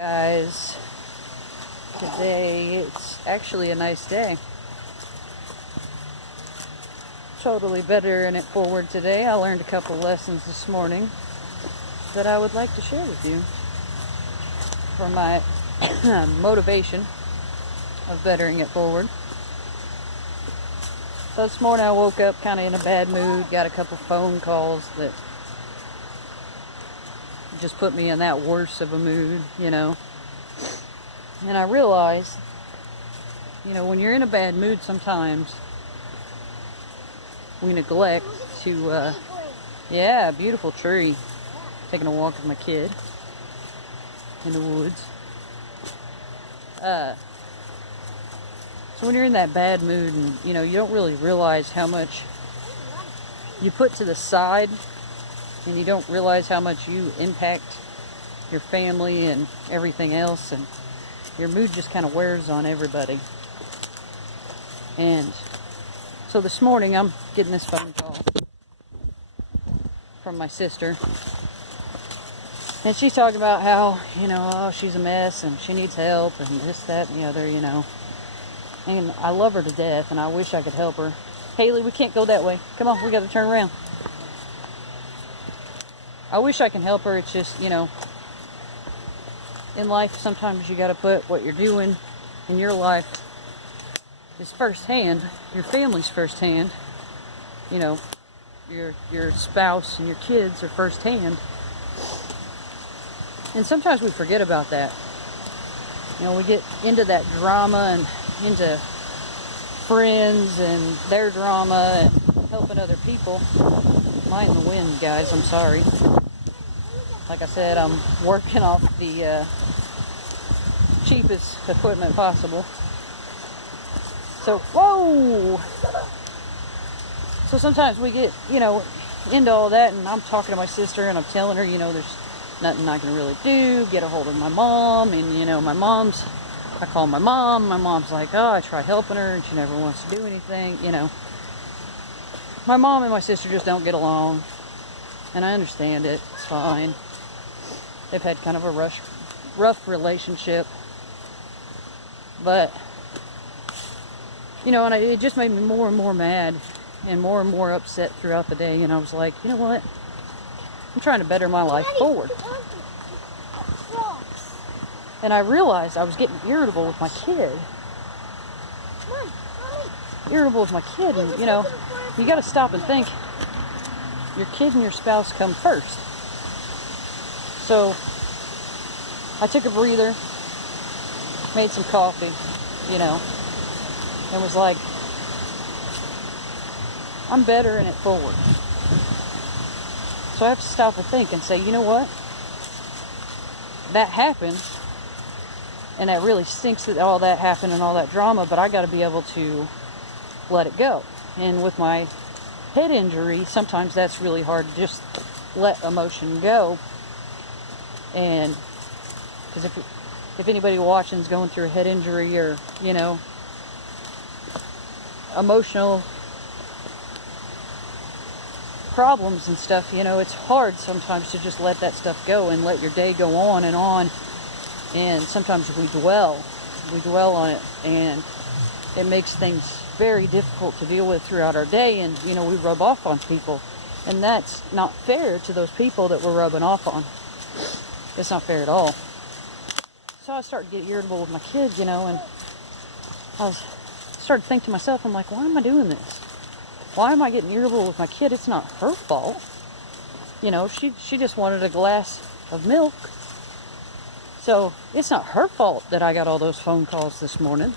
Guys, today it's actually a nice day. Totally bettering it forward today. I learned a couple lessons this morning that I would like to share with you for my motivation of bettering it forward. So this morning I woke up kind of in a bad mood, got a couple phone calls that just put me in that worse of a mood, And I realized, when you're in a bad mood sometimes, we neglect to, beautiful tree. Taking a walk with my kid in the woods. So when you're in that bad mood and, you don't really realize how much you put to the side, and you don't realize how much you impact your family and everything else, and your mood just kind of wears on everybody. And so this morning I'm getting this phone call from my sister, and she's talking about how, she's a mess and she needs help and this, that, and the other, And I love her to death and I wish I could help her. Haley, we can't go that way. Come on, we got to turn around. I wish I can help her. It's just, in life sometimes you got to put what you're doing in your life is firsthand, your family's firsthand, your spouse and your kids are firsthand. And sometimes we forget about that. We get into that drama and into friends and their drama and helping other people. Mind the wind, guys, I'm sorry. Like I said, I'm working off the cheapest equipment possible. So, whoa! So sometimes we get, into all that, and I'm talking to my sister, and I'm telling her, there's nothing I can really do. Get a hold of my mom, and, I call my mom. My mom's like, oh, I try helping her, and she never wants to do anything, My mom and my sister just don't get along, and I understand it. It's fine. They've had kind of a rough relationship, but, and it just made me more and more mad and more upset throughout the day, and I was like, you know what? I'm trying to better my life forward. And I realized I was getting irritable with my kid. Irritable with my kid, and, you got to stop and think. Your kid and your spouse come first. So I took a breather, made some coffee, and was like, I'm bettering it forward. So I have to stop and think and say, you know what? That happened, and that really stinks that all that happened and all that drama, but I got to be able to let it go. And with my head injury, sometimes that's really hard to just let emotion go. And because if anybody watching is going through a head injury or, emotional problems and stuff, it's hard sometimes to just let that stuff go and let your day go on. And sometimes we dwell on it, and it makes things very difficult to deal with throughout our day, and we rub off on people, and that's not fair to those people that we're rubbing off on. It's not fair at all. So I started to get irritable with my kids, and I started to think to myself, I'm like, why am I doing this? Why am I getting irritable with my kid? It's not her fault. She just wanted a glass of milk. So it's not her fault that I got all those phone calls this morning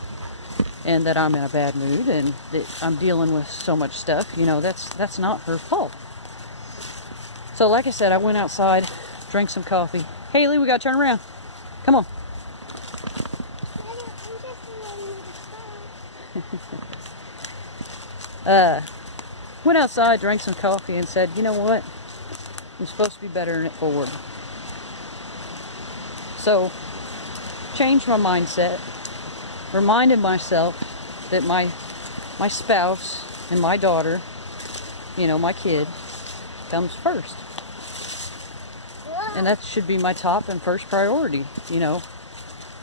and that I'm in a bad mood and that I'm dealing with so much stuff. That's not her fault. So like I said, I went outside, drank some coffee. Haley, we got to turn around. Come on. Went outside, drank some coffee, and said, you know what? I'm supposed to be bettering it forward. So, changed my mindset, reminded myself that my spouse and my daughter, my kid, comes first. And that should be my top and first priority, you know,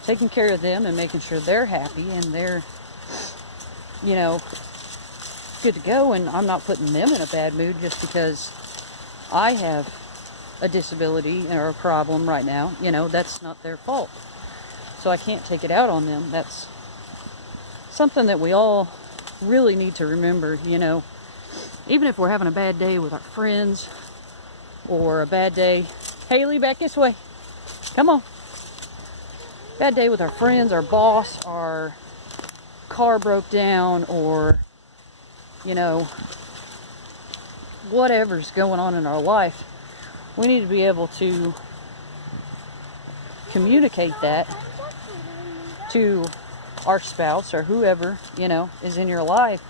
taking care of them and making sure they're happy and they're, you know, good to go, and I'm not putting them in a bad mood just because I have a disability or a problem right now. You know, that's not their fault. So I can't take it out on them. That's something that we all really need to remember, you know. Even if we're having a bad day with our friends or a bad day... Haley, back this way. Come on. Bad day with our friends, our boss, our car broke down, or, you know, whatever's going on in our life. We need to be able to communicate that to our spouse or whoever, you know, is in your life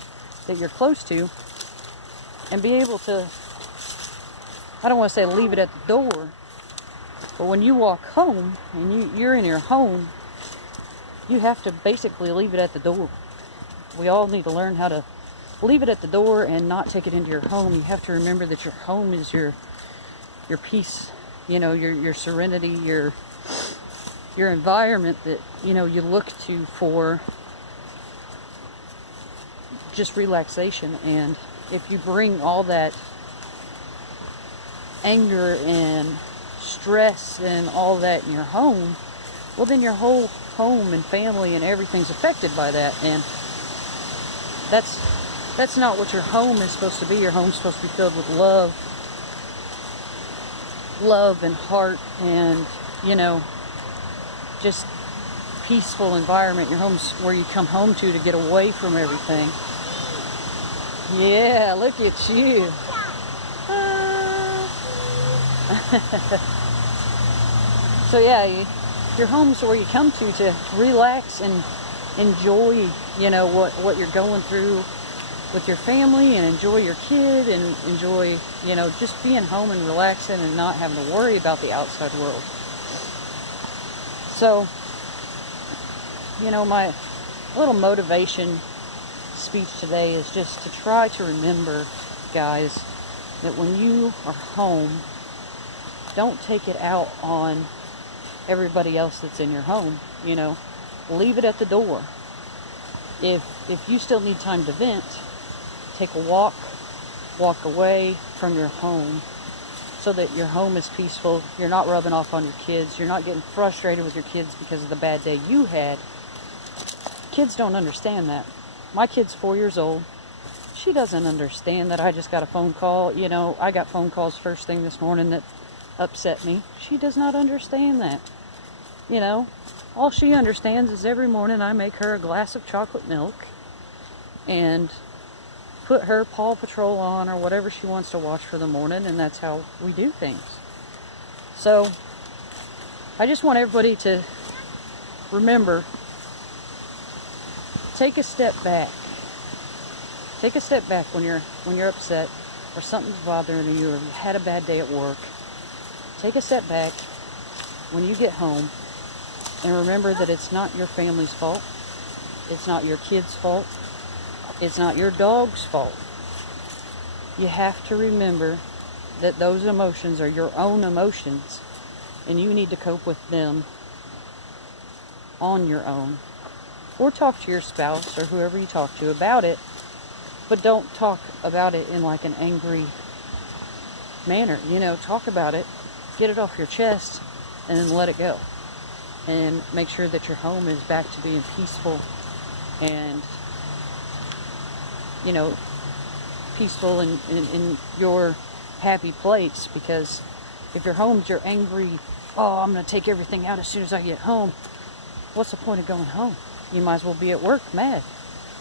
that you're close to, and be able to, I don't want to say leave it at the door, but when you walk home and you're in your home, you have to basically leave it at the door. We all need to learn how to leave it at the door and not take it into your home. You have to remember that your home is your peace, you know, your serenity, your environment that, you know, you look to for just relaxation. And if you bring all that anger and stress and all that in your home, well, then your whole home and family and everything's affected by that. And that's not what your home is supposed to be. Your home's supposed to be filled with love and heart, and, you know, just peaceful environment. Your home's where you come home to get away from everything. Yeah, look at you. So yeah, your home's where you come to relax and enjoy, you know, what you're going through with your family, and enjoy your kid, and enjoy, you know, just being home and relaxing and not having to worry about the outside world. So, you know, my little motivation speech today is just to try to remember, guys, that when you are home, don't take it out on everybody else that's in your home. You know, leave it at the door. If you still need time to vent, take a walk away from your home, so that your home is peaceful. You're not rubbing off on your kids. You're not getting frustrated with your kids because of the bad day you had. Kids don't understand that. My kid's 4 years old. She doesn't understand that I just got a phone call. You know, I got phone calls first thing this morning that upset me. She does not understand that. You know, all she understands is every morning I make her a glass of chocolate milk and put her Paw Patrol on or whatever she wants to watch for the morning, and that's how we do things. So I just want everybody to remember, take a step back. Take a step back when you're upset or something's bothering you or you had a bad day at work. Take a step back when you get home and remember that it's not your family's fault. It's not your kids' fault. It's not your dog's fault. You have to remember that those emotions are your own emotions, and you need to cope with them on your own. Or talk to your spouse or whoever you talk to about it, but don't talk about it in like an angry manner. You know, talk about it, get it off your chest, and then let it go. And make sure that your home is back to being peaceful and, you know, peaceful in your happy place. Because if your home's your angry, oh, I'm going to take everything out as soon as I get home, what's the point of going home? You might as well be at work mad.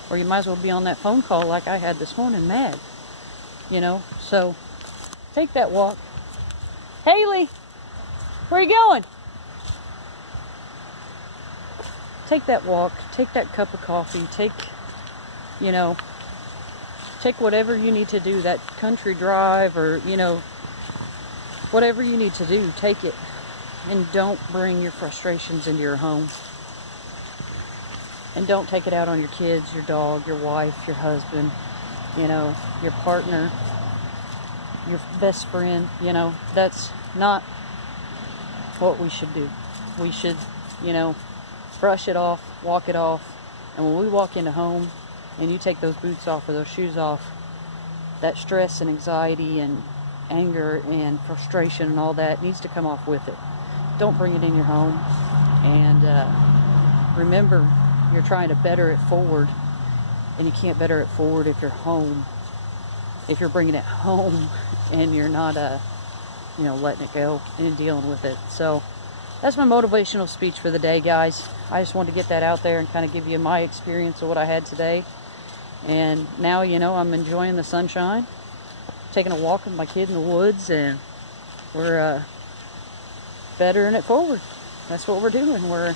Or you might as well be on that phone call like I had this morning mad. You know, so take that walk. Haley, where are you going? Take that walk, take that cup of coffee, take whatever you need to do, that country drive or, you know, whatever you need to do, take it. And don't bring your frustrations into your home. And don't take it out on your kids, your dog, your wife, your husband, you know, your partner, your best friend. You know, that's not what we should do. We should, you know, brush it off, walk it off, and when we walk into home and you take those boots off or those shoes off, that stress and anxiety and anger and frustration and all that needs to come off with it. Don't bring it in your home. And remember, you're trying to better it forward, and you can't better it forward if you're home. If you're bringing it home and you're not, you know, letting it go and dealing with it. So that's my motivational speech for the day, guys. I just wanted to get that out there and kind of give you my experience of what I had today. And now, you know, I'm enjoying the sunshine, taking a walk with my kid in the woods, and we're bettering it forward. That's what we're doing. We're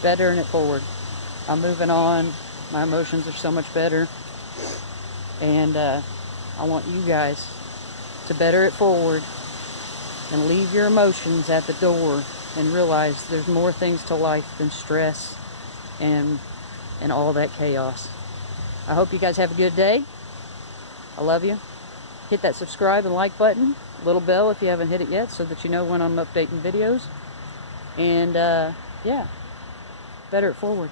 bettering it forward. I'm moving on. My emotions are so much better, and I want you guys to better it forward and leave your emotions at the door and realize there's more things to life than stress and all that chaos. I hope you guys have a good day. I love you. Hit that subscribe and like button, little bell if you haven't hit it yet, so that you know when I'm updating videos. And yeah, better it forward.